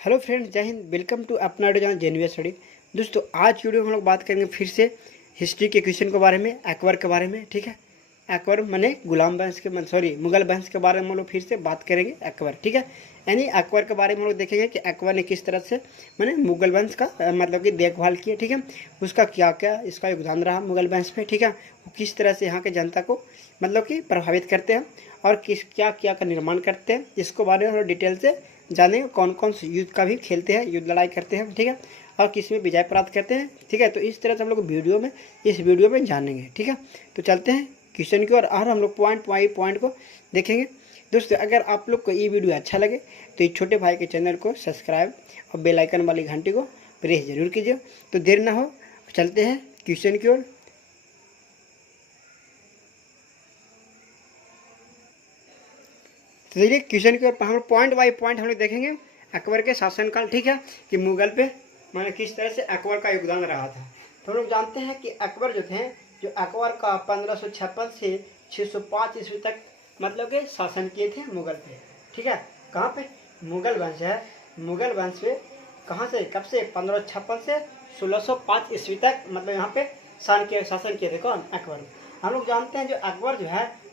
Hello friends, जय Hind. Welcome to अपना channel JNV study. दोस्तों, आज वीडियो में हम लोग बात करेंगे फिर से हिस्ट्री के क्वेश्चन के बारे में, अकबर के बारे में। ठीक है, अकबर माने गुलाम वंश के मुगल वंश के बारे में हम लोग फिर से बात करेंगे। अकबर, ठीक है, यानी अकबर के बारे में हम लोग देखेंगे कि अकबर ने किस तरह से मैंने मुगल वंश का मतलब कि देखभाल किया। ठीक है, उसका क्या क्या इसका योगदान रहा मुगल वंश में। ठीक है, वो किस तरह से यहाँ के जनता को मतलब कि प्रभावित करते हैं और किस क्या क्या का निर्माण करते हैं, इसको बारे में डिटेल से जानेंगे। कौन कौन से युद्ध का भी खेलते हैं, युद्ध लड़ाई करते हैं। ठीक है, और किस में विजय प्राप्त करते हैं। ठीक है, तो इस तरह से हम लोग इस वीडियो में जानेंगे। ठीक है, तो चलते हैं क्वेश्चन की और हम लोग पॉइंट बाई पॉइंट को देखेंगे। दोस्तों, अगर आप लोग को ये वीडियो अच्छा लगे तो इस छोटे भाई के चैनल को सब्सक्राइब और बेल आइकन वाली घंटी को प्रेस जरूर कीजिए। तो देर ना हो, चलते हैं क्वेश्चन की ओर। तो देखिए, क्वेश्चन के हम पॉइंट बाई पॉइंट हम लोग देखेंगे अकबर के शासनकाल। ठीक है, कि मुगल पे मैंने किस तरह से अकबर का योगदान रहा था। तो हम लोग जानते हैं कि अकबर जो अकबर का 1556 से 605 ईस्वी तक मतलब के शासन किए थे मुगल पे। ठीक है, कहाँ पे मुगल वंश है, मुगल वंश पे कहाँ से कब से 1556 से 1605 ईस्वी तक मतलब यहाँ पे शासन किए थे। कौन? अकबर। हम लोग जानते हैं जो अकबर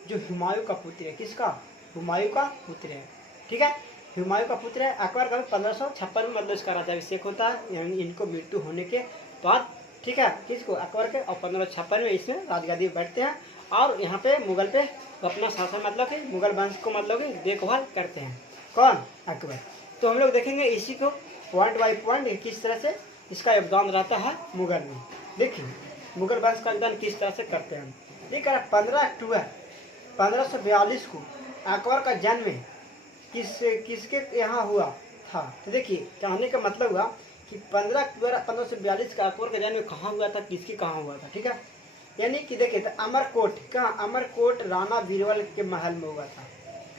जो हुमायूं का पुत्र है। किसका? हुमायूं का पुत्र है। ठीक है, हुमायूं का पुत्र है। अकबर का 1556 में मतलब इसका राज्याभिषेक होता है, यानी इनको मृत्यु होने के बाद। ठीक है, किसको? अकबर के। और 1556 में इसमें राजगादी बैठते हैं और यहाँ पे मुगल पे अपना शासन मतलब कि मुगल वंश को मतलब कि देखभाल करते हैं। कौन? अकबर। तो हम लोग देखेंगे इसी को पॉइंट बाई पॉइंट किस तरह से इसका योगदान रहता है मुगल में। देखिए, मुगल वंश का योगदान किस तरह से करते हैं। ठीक है, 15 अक्टूबर 1542 को अकबर का जन्म किसके यहाँ हुआ था। तो देखिए, कहने का मतलब हुआ कि 15 अक्टूबर 1542 का अकबर का जन्म कहाँ हुआ था, किसके कहाँ हुआ था। ठीक है, यानी कि देखिए, तो अमरकोट कहाँ? अमरकोट राणा बीरबल के महल में हुआ था।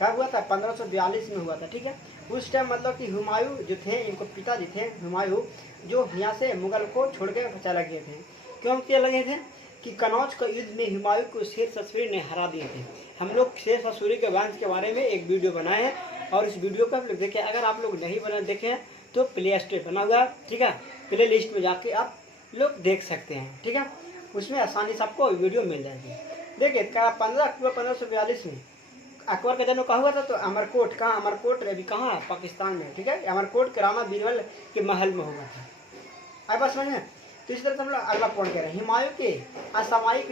कब हुआ था? 1542 में हुआ था। ठीक है, उस टाइम मतलब कि हुमायूं जो थे, इनको पिताजी थे हुमायूं, जो यहाँ से मुगल को छोड़ के चला गए थे। क्यों चले गए थे? कि कनौज का युद्ध में हुमायूं को शेर ससुरी ने हरा दिए थे। हम लोग शेर ससुरी के वंश के बारे में एक वीडियो बनाए हैं और इस वीडियो को आप लोग देखें। अगर आप लोग नहीं बना देखे हैं तो प्ले स्टोर बना हुआ है। ठीक है, प्ले लिस्ट में जाके आप लोग देख सकते हैं। ठीक है, उसमें आसानी से आपको वीडियो मिल जाएगी। देखिए, 15 अक्टूबर 1542 में अकबर का जन्म कहाँ हुआ था? तो अमरकोट। कहाँ? अमरकोट अभी कहाँ है? पाकिस्तान में। ठीक है, अमरकोट के राणा बीरबल के महल में हुआ था। अब बात समझ में। तो इस तरह से हम लोग अगला पॉइंट कह रहे हैं। हुमायूं के असामयिक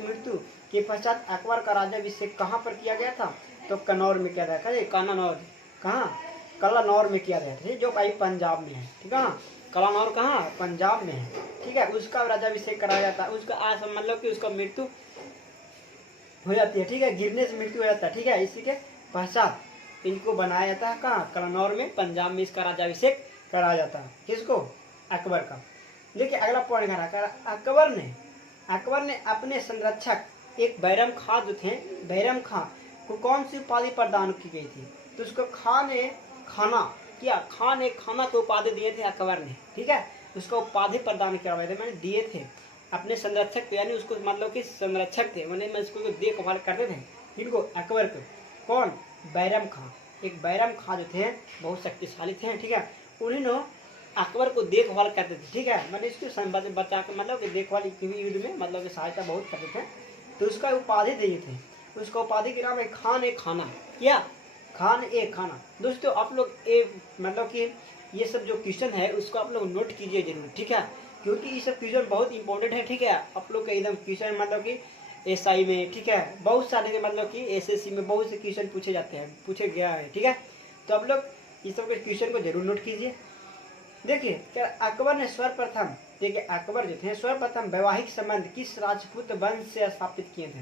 मृत्यु के पश्चात अकबर का राज्याभिषेक कहाँ पर किया गया था? तो कन्नौर में किया गया था। कन्नौर कहाँ? कलानौर में किया गया था, जो भाई पंजाब में है। ठीक है, कलानौर कहाँ? पंजाब में है। ठीक है, उसका राज्याभिषेक कराया जाता है। उसका मतलब कि उसका मृत्यु हो जाती है। ठीक है, गिरने से मृत्यु हो जाता है। ठीक है, इसी के पश्चात इनको बनाया जाता है। कहाँ? कलानौर में, पंजाब में इसका राज्याभिषेक कराया जाता है। किसको? अकबर का। देखिए, अगला पॉइंट करा अकबर ने अपने संरक्षक एक बैरम खां जो थे, बैरम खां को कौन सी उपाधि प्रदान की गई थी? तो उसको खान ने खाना को उपाधि दिए थे अकबर ने। ठीक है, उसको उपाधि प्रदान किया गया था, मैंने दिए थे अपने संरक्षक को, यानी उसको मतलब कि संरक्षक थे, मैंने उसको देखभाल करते थे। किनको? अकबर को। कौन? बैरम खां। एक बैरम खां जो थे बहुत शक्तिशाली थे। ठीक है, उन्होंने अकबर को देखभाल करते थे। ठीक है, मैंने इसको बचा के मतलब कि देखभाल युद्ध में मतलब कि सहायता बहुत करते थे। तो उसका उपाधि दिए थे। उसका उपाधि के नाम है खान ए खाना। क्या? खान ए खाना। दोस्तों, आप लोग मतलब कि ये सब जो क्वेश्चन है उसको आप लोग नोट कीजिए जरूर। ठीक है, क्योंकि ये सब क्वेश्चन बहुत इंपॉर्टेंट है। ठीक है, आप लोग का एकदम क्वेश्चन मतलब कि एसआई में, ठीक है, बहुत सारे मतलब कि एसएससी में बहुत से क्वेश्चन पूछे गया है। ठीक है, तो आप लोग इस सब के क्वेश्चन को जरूर नोट कीजिए। देखिए, क्या अकबर ने सर्वप्रथम अकबर जो थे सर्वप्रथम वैवाहिक संबंध किस राजपूत वंश से स्थापित किए थे?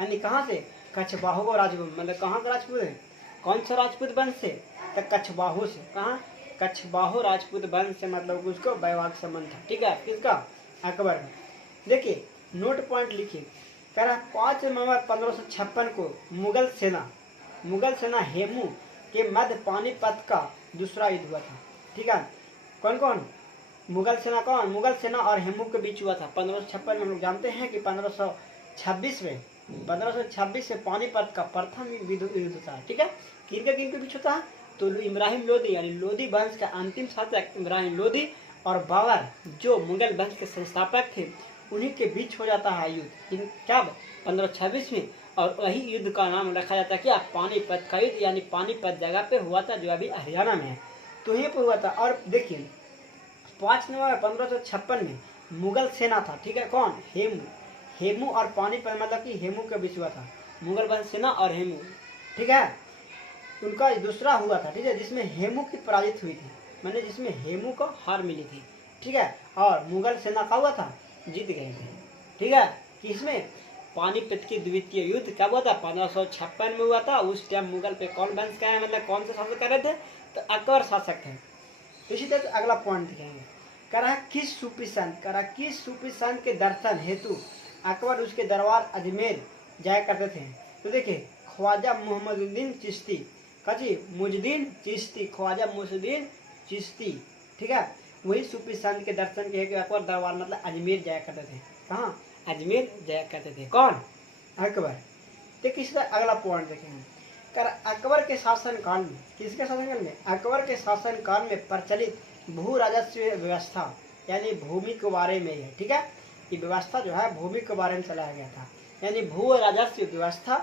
यानी कहाँ से? कछवाहो राजपूत। मतलब कहाँ का राजपूत है? कौन सा राजपूत वंश से? तो कछवाहो से। कहाँ? कछवाहो राजपूत वंश से मतलब उसको वैवाहिक संबंध था। ठीक है, किसका? अकबर का। देखिए, नोट पॉइंट लिखिए। कह रहा 5 नवंबर 1556 को मुगल सेना हेमू के मध्य पानीपत का दूसरा युद्ध हुआ था। ठीक है, कौन कौन? मुगल सेना। कौन? मुगल सेना और हेमू के बीच हुआ था 1556 में। हम लोग जानते हैं कि 1526 से पानीपत का प्रथम युद्ध था। ठीक है, किन के बीच होता है? तो इब्राहिम लोदी यानी लोदी वंश का अंतिम शासक इब्राहिम लोदी और बाबर जो मुगल वंश के संस्थापक थे, उन्हीं के बीच हो जाता है युद्ध। कब? 1526 में। और वही युद्ध का नाम रखा जाता है क्या? पानीपत का युद्ध, यानी पानीपत जगह पे हुआ था जो अभी हरियाणा में है, तो यहीं पर हुआ था। और देखिए 5 नवंबर 1556 में मुगल सेना था, ठीक है, कौन? हेमू और पानीपत मतलब कि हेमू के बीच हुआ था, मुगल वंश सेना और हेमू, ठीक है, उनका दूसरा हुआ था, ठीक है, जिसमें हेमू की पराजित हुई थी, मैंने जिसमें हेमू को हार मिली थी, ठीक है, और मुगल सेना का हुआ था, जीत गए थे, ठीक है। किसमें? पानीपत की द्वितीय युद्ध कब हुआ था? 1556 में हुआ था। उस टाइम मुगल पे कौन वंश का है, मतलब कौन से शासक कर रहे थे? तो अकबर शासक थे। इसी तरह से अगला पॉइंट दिखेंगे, कह रहा है किस सूफी संत के दर्शन हेतु अकबर उसके दरबार अजमेर जाया करते थे? तो देखिए ख्वाजा मोहम्मदुद्दीन चिश्ती, ख्वाजा मुहिउद्दीन चिश्ती, ठीक है, वही सूफी संत के दर्शन के हेतु अकबर दरबार मतलब अजमेर जाया करते थे। कहाँ? अजमेर जाया करते थे। कौन? अकबर। देखिए इसी तरह अगला पॉइंट देखेंगे, अकबर के शासनकाल में, किसके शासनकाल में? अकबर के शासनकाल में प्रचलित भू राजस्व व्यवस्था यानी भूमि के बारे में है, ठीक है, ये व्यवस्था जो है भूमि के बारे में चलाया गया था, यानी भू राजस्व व्यवस्था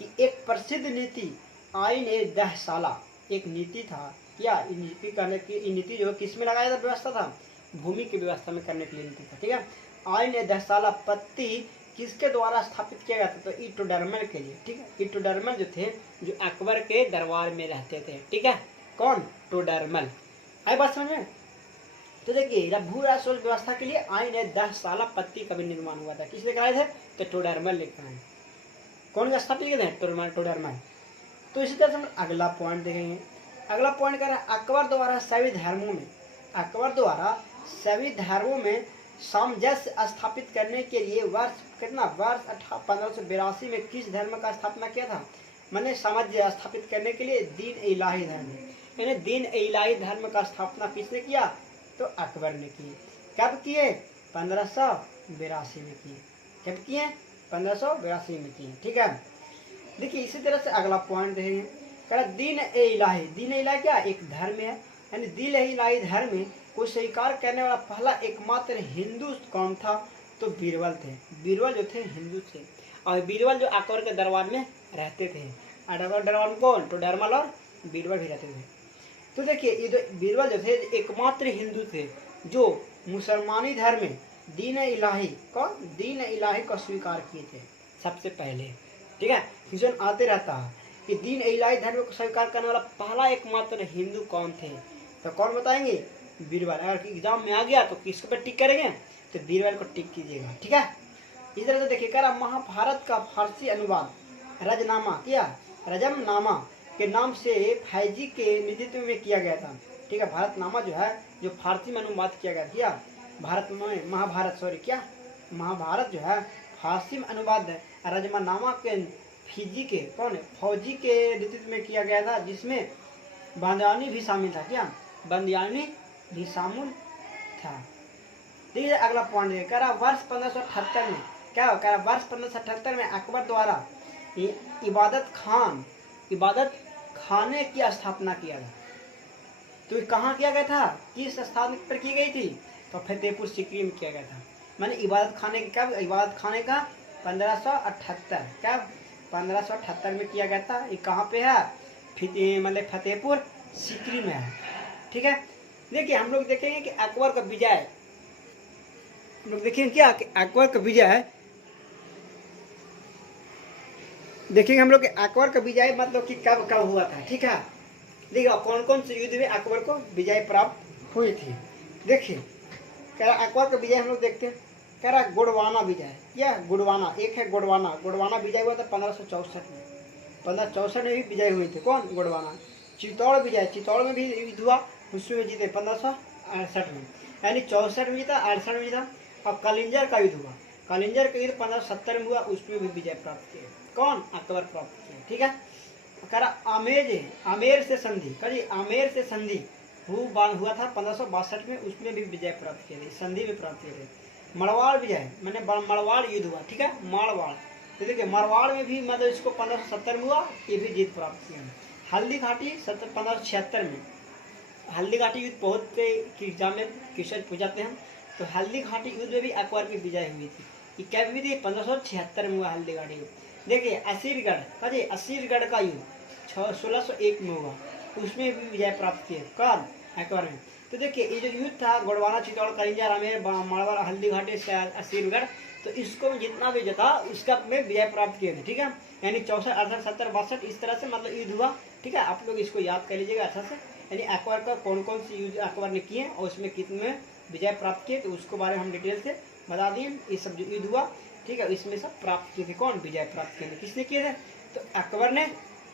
की एक प्रसिद्ध नीति आईन ए 10 साला एक नीति था। क्या नीति करने की नीति जो किस में लगाया था? व्यवस्था था भूमि की व्यवस्था में करने के लिए नीति था, ठीक है। आईन ए 10 साला पत्ती किसके द्वारा स्थापित किया गया था? तो इटोडर्मल के लिए, ठीक है, इटोडर्मल जो थे जो अकबर के दरबार में रहते थे, ठीक है, कौन? टोडरमल। आई बात समझ में? तो देखिए भू राजस्व व्यवस्था के लिए आईन ए 10 साला पत्ती का भी निर्माण हुआ था, किसने कराए थे? तो टोडरमल ने कराए। कौन स्थापित किए थे? टोडरमल। तो इसी तरह से हम अगला पॉइंट देखेंगे। अगला पॉइंट कह रहा है अकबर द्वारा सभी धर्मों में सामंजस्य स्थापित करने के लिए वर्ष 1582 में किस धर्म का स्थापना किया था? मैंने सामंजस्य स्थापित करने के लिए दीन इलाही धर्म, यानी दीन इलाही धर्म का स्थापना किसने किया? तो अकबर ने की। कब किए? 1582 में किए। कब किए? 1582 में किए, ठीक है। देखिए इसी तरह से अगला पॉइंट देखेंगे, दीन इलाही क्या? एक धर्म है, यानी दीन इलाही धर्म में को स्वीकार करने वाला पहला एकमात्र हिंदू कौन था? तो बीरबल थे। बीरबल जो थे हिंदू थे, और बीरबल जो अकबर के दरबार में रहते थे। अकबर दरबार में कौन? टोडरमल और बीरबल भी रहते थे। तो देखिए ये जो बीरबल जो थे एकमात्र हिंदू थे जो मुसलमानी धर्म में दीन इलाही को स्वीकार किए थे सबसे पहले, ठीक है। क्वेश्चन आते रहता है कि दीन इलाही धर्म को स्वीकार करने वाला पहला एकमात्र हिंदू कौन थे? तो कौन बताएंगे? बीरबल। अगर एग्जाम में आ गया तो किसके पर टिक करेंगे? तो बीरबल को टिक कीजिएगा, ठीक है। इस तरह से देखिए महाभारत का फारसी अनुवाद रजमनामा के नाम से फैजी के नेतृत्व में किया गया था, ठीक है। भारतनामा जो है जो फारसी में अनुवाद किया गया था महाभारत जो है फारसी में अनुवाद रजमनामा के फौजी के नेतृत्व में किया गया था, जिसमें बंदियानी भी शामिल था। क्या? बंदियानी भी शामिल था। देखिए अगला पॉइंट कह रहा वर्ष 1578 में क्या हो? वर्ष 1578 में अकबर द्वारा इबादत खाने की स्थापना किया गया। तो कहाँ किया गया था? किस स्थान पर की गई थी? तो फतेहपुर सीकरी में किया गया था। मैंने इबादत खाने का 1578 कब? 1578 में किया गया था। ये कहाँ पे है? मतलब फतेहपुर सीकरी में है, ठीक है। देखिए हम लोग देखेंगे कि अकबर का विजय, हम लोग देखेंगे क्या कि अकबर का विजय देखेंगे हम लोग कि अकबर का विजय मतलब कि कब कब हुआ था, ठीक है। देखिए कौन कौन से युद्ध में अकबर को विजय प्राप्त हुई थी। देखिए कह रहा अकबर का विजय हम लोग देखते हैं। कह रहा गोडवाना विजय, या गुड़वाना, एक है गोडवाना विजय हुआ था 1564 में। 1564 में भी विजय हुए थे। कौन? गोडवाना। चित्तौड़ में भी युद्ध हुआ, उसमें जीते 1568 में, यानी 64 में जीता, 68 में जीता। और कलिंजर का युद्ध हुआ, कलिंजर का युद्ध 1570 में हुआ, उसमें भी विजय प्राप्त किए। कौन? अकबर प्राप्त किए, ठीक है। कह रहा आमेर से संधि हुआ था 1562 में, उसमें भी विजय प्राप्त किए थे, संधि में प्राप्त किए थे। मड़वाड़ विजय मैंने मड़वाड़ युद्ध हुआ, ठीक है, मारवाड़। तो देखिए मारवाड़ में भी मतलब इसको 1570 में हुआ, ये भी जीत प्राप्त किया। हल्दी घाटी 1576 में, हल्दी घाटी युद्ध बहुत से एग्जाम में क्वेश्चन पूछाते हैं। तो हल्दी घाटी युद्ध में भी अकबर की विजय हुई थी। ये क्या हुई थी? 1576 में हुआ हल्दी घाटी युद्ध। देखिए असीरगढ़ का युद्ध 1601 में हुआ, उसमें भी विजय प्राप्त किए कौन? अकबर ने। तो देखिए ये जो युद्ध था गोडवाना, चित्तौड़, कलिंजा, रामेर, मारवाड़, हल्दी घाटी, असीरगढ़, तो इसको जितना भी जो था उसका में विजय प्राप्त किए थे। ठीक है, यानी 64, 68, 70, 62 इस तरह से मतलब युद्ध हुआ। ठीक है, आप लोग इसको याद कर लीजिएगा अच्छा से। यानी अकबर का कौन कौन सी युद्ध अकबर ने किए और उसमें कितने विजय प्राप्त किए, तो उसको बारे में हम डिटेल से बता दिए। ये सब जो युद्ध हुआ, ठीक है, इसमें सब प्राप्त किए थे कौन? विजय प्राप्त किए थे। किसने किए थे? तो अकबर ने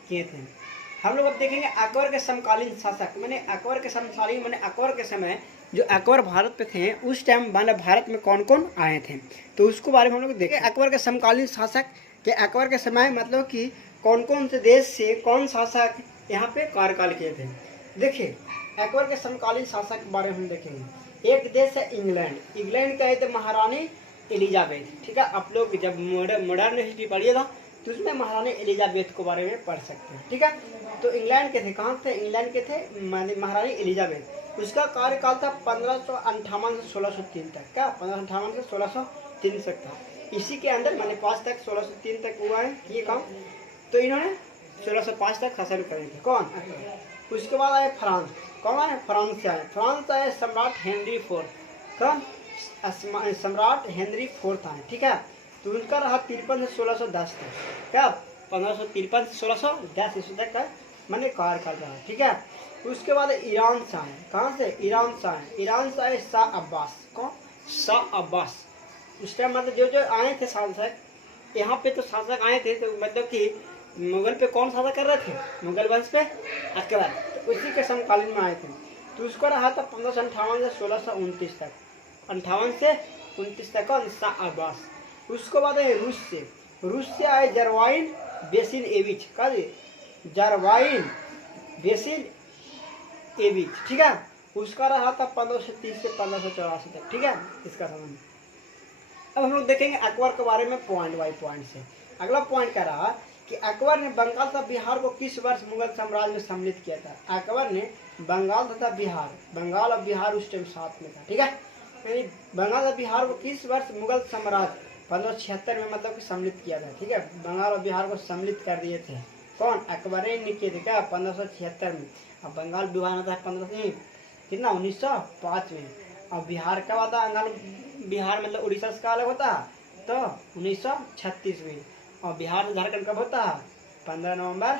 किए थे। हम लोग अब देखेंगे अकबर के समकालीन शासक, मैंने अकबर के समकालीन मैंने अकबर के समय जो अकबर भारत पे थे उस टाइम माने भारत में कौन कौन आए थे, तो उसको बारे में हम लोग देखें। अकबर के समकालीन शासक के अकबर के समय मतलब कि कौन कौन से देश से कौन शासक यहाँ पे कार्यकाल किए थे। देखिए अकबर के समकालीन शासक के बारे में हम देखेंगे। एक देश है इंग्लैंड का है तो महारानी एलिजाबेथ। ठीक है, आप लोग जब मॉडर्न हिस्ट्री पढ़िए था तो उसमें महारानी एलिजाबेथ के बारे में पढ़ सकते हैं। ठीक है, तो इंग्लैंड के थे, कहाँ थे? इंग्लैंड के थे महारानी एलिजाबेथ। उसका कार्यकाल था 1558 से 1603 तक। क्या 1558 से 1603 तक था। इसी के अंदर मैंने 5 तक 1603 तक हुआ है ये काम। तो इन्होंने 1605 तक शासन करे थे कौन? उसके बाद आए फ्रांस। कौन आए? फ्रांस से आए। फ्रांस से आए सम्राट हेनरी फोर्थ। कौन? सम्राट हेनरी फोर्थ आए। ठीक है, तो उनका रहा 53 से 1610 तक। क्या 1553 से 1610 ईस्वी तक का मैंने कार्यकाल रहा। ठीक है, उसके बाद ईरान से आए। कहाँ से? ईरान से आए। ईरान से आए शाह अब्बास। कौन? शाह अब्बास। उस टाइम मतलब जो आए थे शासक यहाँ पे, तो शासक आए थे तो मतलब कि मुगल पे कौन शासन कर रहे थे? मुगल वंश पे अकबर, तो उसी के समकालीन में आए थे। तो उसको रहा था 1558 से 1629 तक। 58 से 29 तक कौन? शाह अब्बास। उसके बाद है रूस से आए जरवाइन बेसिन-एविच। का जरवाइन बेसिन-एविच। ठीक है, उसका रहा था 1530 से 1584 तक। ठीक है, इसका समय। अब हम लोग देखेंगे अकबर के बारे में पॉइंट बाई पॉइंट से। अगला पॉइंट का रहा कि अकबर ने बंगाल तथा बिहार को किस वर्ष मुगल साम्राज्य में सम्मिलित किया था। अकबर ने बंगाल तथा बिहार, बंगाल और बिहार उस टाइम साथ में था। ठीक है, यानी बंगाल और बिहार को किस वर्ष मुगल साम्राज्य 1576 में मतलब कि सम्मिलित किया था। ठीक है, बंगाल और बिहार को सम्मिलित कर दिए थे कौन? अकबर ने किए थे। क्या 1576 में। अब बंगाल बिहार में था 1905 में। और बिहार का होता बिहार मतलब उड़ीसा से अलग होता है तो 1936 में। और बिहार झारखंड कब होता है? 15 नवंबर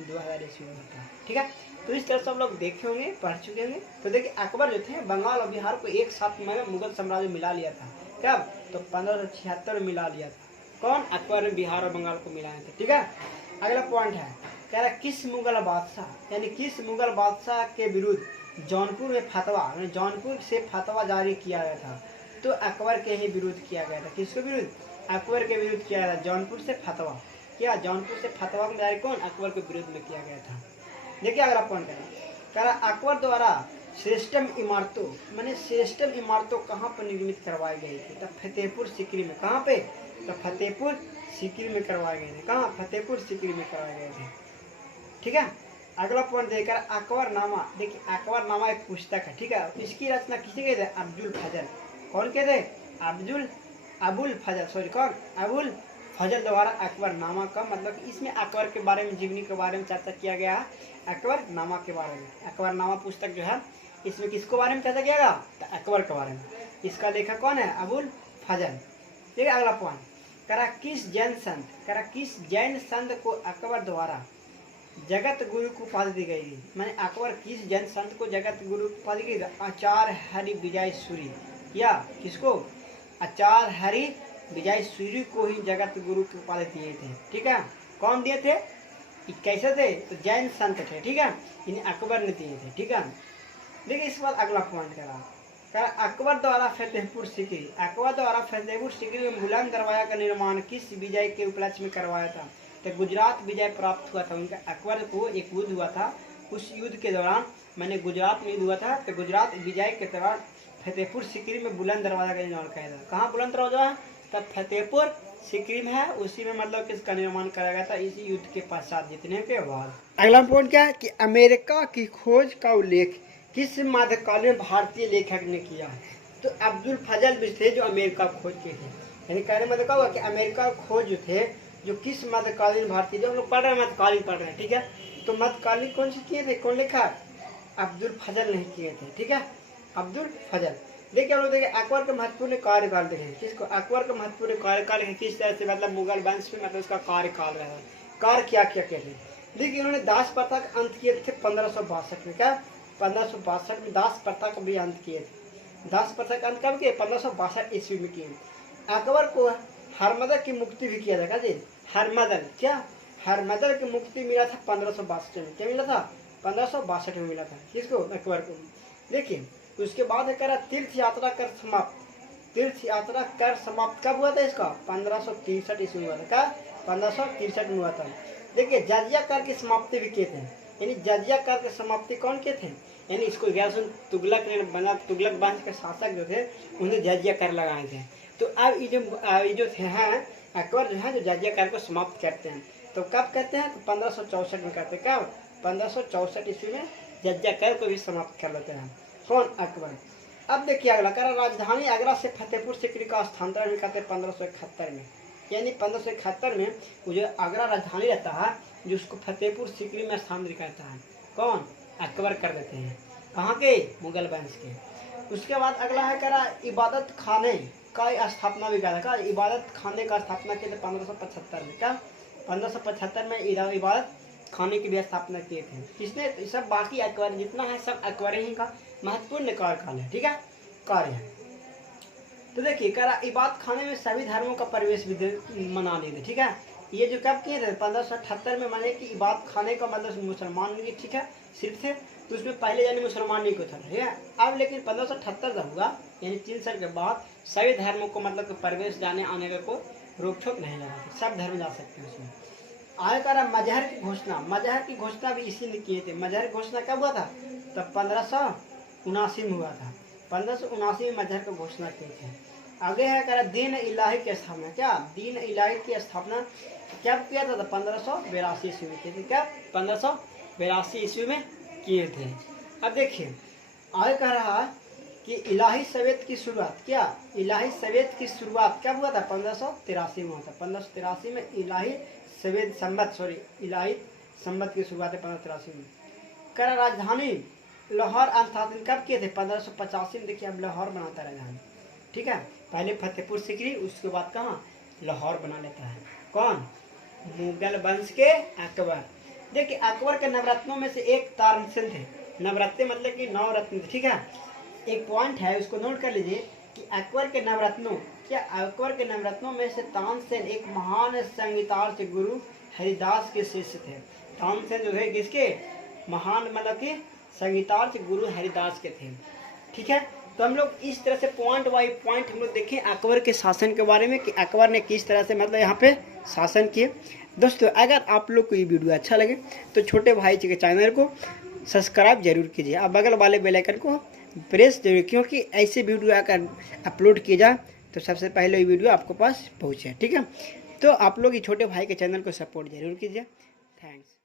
2000 ईस्वी में होता है। ठीक है, तो इस तरह से हम लोग देखे होंगे, पढ़ चुके होंगे। तो देखिए अकबर जो थे बंगाल और बिहार को एक साथ में मुगल साम्राज्य मिला लिया था। कब? तो 1576 में मिला लिया था। कौन? अकबर ने बिहार और बंगाल को मिलाए थे। ठीक है, अगला पॉइंट है कह रहा किस मुगल बादशाह यानी किस मुगल बादशाह के विरुद्ध जौनपुर में फतवा, जौनपुर से फतवा जारी किया गया था। तो अकबर के ही विरुद्ध किया गया था। किसके विरुद्ध? अकबर के विरुद्ध किया गया था। जौनपुर से फतवा क्या? जौनपुर से फतवा जारी कौन? अकबर के विरुद्ध में किया गया था। देखिए अगला पॉइंट कह रहा अकबर द्वारा श्रेष्ठम इमारतों मैंने श्रेष्ठम इमारतों कहाँ पर निर्मित करवाई गई थी? तो फतेहपुर सीकरी में। कहाँ पे? तो फतेहपुर सीकरी में करवाए गए थे। कहाँ? फतेहपुर सीकरी में करवाए गए थे। ठीक है, अगला पॉइंट देखकर अकबरनामा। देखिए अकबरनामा एक पुस्तक है। ठीक है, इसकी रचना किसी के थे? अब्दुल फजल। कौन के थे? अबुल फजल सॉरी कौन? अबुल फजल द्वारा अकबरनामा का मतलब इसमें अकबर के बारे में, जीवनी के बारे में चर्चा किया गया है। अकबरनामा के बारे में। अकबरनामा पुस्तक जो है इसमें किसके बारे में चर्चा किया गया? तो अकबर के बारे में। इसका लेखक कौन है? अबुल फजल। ठीक है, अगला पॉइंट करा किस जैन संत को अकबर द्वारा जगत गुरु को उपाधि दी गई थी? मैंने अकबर किस जैन संत को जगत गुरु उपाधि दी? आचार्य हरि विजय सूरी। या किसको? आचार्य हरि विजय सूरी को ही जगत गुरु की उपाधि दिए थे। ठीक है, कौन दिए थे? कैसे थे? तो जैन संत थे। ठीक है, इन्हें अकबर ने दिए थे। ठीक है, देखिए इस बार अगला पॉइंट करा अकबर द्वारा फतेहपुर सीकरी। अकबर द्वारा फतेहपुर सीकरी में बुलंद दरवाजा का निर्माण किस विजय के उपलक्ष्य में करवाया था? तो गुजरात विजय प्राप्त हुआ था उनका। अकबर को एक युद्ध हुआ था, उस युद्ध के दौरान मैंने गुजरात में युद्ध हुआ था। तो गुजरात विजय के दौरान फतेहपुर सीकरी में बुलंद दरवाजा का निर्माण किया था। कहाँ बुलंद दरवाजा? तब फतेहपुर सिक्किम है उसी में मतलब किसका निर्माण कराया गया था इसी युद्ध के पश्चात जीतने के बाद। अगला पॉइंट क्या है कि अमेरिका की खोज का उल्लेख किस मध्यकालीन भारतीय लेखक ने किया है? तो अब्दुल फजल भी थे जो अमेरिका खोज के थे। यानी कहने मतलब क्या हुआ कि अमेरिका खोज जो थे जो किस मध्यकालीन भारतीय, जो हम लोग पढ़ रहे हैं मध्यकालीन पढ़ रहे हैं, ठीक है। तो मध्यकालीन कौन से किए थे, कौन लिखा? अब्दुल फजल नहीं किए थे, ठीक है, अब्दुल फजल। देखिए हम लोग देखें अकबर के महत्वपूर्ण कार्यकाल देखें किसको, अकबर का महत्वपूर्ण कार्यकाल है किस तरह से, मतलब मुगल वंश में मतलब उसका कार्यकाल रहा है, कार्य क्या क्या किए थे। देखिए उन्होंने दास प्रथा का अंत किए थे 1562 में, क्या 1562 में दास प्रथा का भी अंत किए थे। दास प्रथा का अंत कब किए? 1562 ईस्वी में किए। अकबर को हरमदर की मुक्ति भी किया था जी, हरमदर, क्या हरमदर की मुक्ति मिला था 1562 में, क्या मिला था? 1562 में मिला था किसको? अकबर को। देखिए उसके बाद करा तीर्थ यात्रा कर समाप्त, तीर्थ यात्रा कर समाप्त कब हुआ था इसका? 1563 ईस्वी में हुआ था, क्या 1563 में हुआ था। देखिए जजिया कर की समाप्ति भी किए थे, यानी जजिया कर की समाप्ति कौन किए थे? यानी इसको गयासुन तुगलक ने बना, तुगलक वंश के शासक जो थे उन्हें जजिया कर लगाए थे। तो अब ये जो थे हैं अकबर जो है जो जजिया कर को समाप्त करते हैं, तो कब करते हैं? तो 1564 में करते हैं, कब? 1564 ईस्वी में जजिया कर को भी समाप्त कर लेते हैं, कौन? अकबर। अब देखिए अगला करा राजधानी आगरा से फतेहपुर सीकरी का स्थानांतरण भी करते हैं 1571 में, यानी 1571 में वो जो आगरा राजधानी रहता है जो उसको फतेहपुर सीकरी में स्थानांतरित करता है, कौन? अकबर कर देते हैं, कहाँ के? मुगल वंश के। उसके बाद अगला है करा इबादत खाने का स्थापना भी करा था, इबादत खाने का स्थापना किए थे 1575 में, क्या 1575 में इबादत खाने की भी स्थापना किए थे किसने? तो सब बाकी अकबर जितना है सब अकबर ही का महत्वपूर्ण कार्यकाल है, ठीक है, कार्य है। तो देखिए करा इबादत खाने में सभी धर्मों का प्रवेश भी मना लिए थे, ठीक है। ये जो कब किए थे? 1578 में माने कि इबादत खाने का मतलब मुसलमान नहीं, ठीक है, सिर्फ थे। तो उसमें पहले यानी मुसलमान नहीं को था, ठीक है। अब लेकिन 1578 जब हुआ यानी 3 साल के बाद सभी धर्मों को मतलब प्रवेश जाने आने का कोई रोक टोक नहीं लगा था, सब धर्म जा सकते हैं उसमें। आगे करा मजहर की घोषणा, मजहर की घोषणा भी इसी ने किए थे। मजहर की घोषणा कब हुआ था? तब 1579 में हुआ था, 1579 में मजहर की घोषणा की थी। आगे है करा दीन इलाही की स्थापना, क्या दीन इलाही की स्थापना कब किया था? 1582 ईस्वी में किए थे, क्या 1582 ईस्वी में किए थे। अब देखिए आगे कह रहा है कि इलाही सवेत की शुरुआत, क्या इलाही सवेत की शुरुआत कब हुआ था? 1583 में हुआ था, 1583 में इलाही सवेद संबत इलाही संबत की शुरुआत है 1583 में। करा राजधानी लाहौर स्थापित कब किए थे? 1585 में। देखिए अब लाहौर बनाता है राजधानी, ठीक है, पहले फतेहपुर सीकरी उसके बाद कहाँ? लाहौर बना लेता है, कौन? मुगल वंश के अकबर। देखिए अकबर के नवरत्नों में से एक तानसेन थे, नवरत्न मतलब कि 9 रत्न, ठीक है। एक पॉइंट है उसको नोट कर लीजिए कि अकबर के नवरत्नों, क्या अकबर के नवरत्नों में से तानसेन एक महान संगीतार्थ गुरु हरिदास के शिष्य थे। तानसेन जो है किसके? महान मतलब कि संगीतार्थ गुरु हरिदास के थे, ठीक है। तो हम लोग इस तरह से पॉइंट बाई पॉइंट हम लोग देखें अकबर के शासन के बारे में कि अकबर ने किस तरह से मतलब यहाँ पे शासन किए। दोस्तों अगर आप लोग को ये वीडियो अच्छा लगे तो छोटे भाई जी के चैनल को सब्सक्राइब जरूर कीजिए, अब बगल वाले बेल आइकन को प्रेस जरूर, क्योंकि ऐसे वीडियो अगर अपलोड किए जाए तो सबसे पहले ये वीडियो आपके पास पहुँचे, ठीक है। तो आप लोग ये छोटे भाई के चैनल को सपोर्ट जरूर कीजिए। थैंक्स।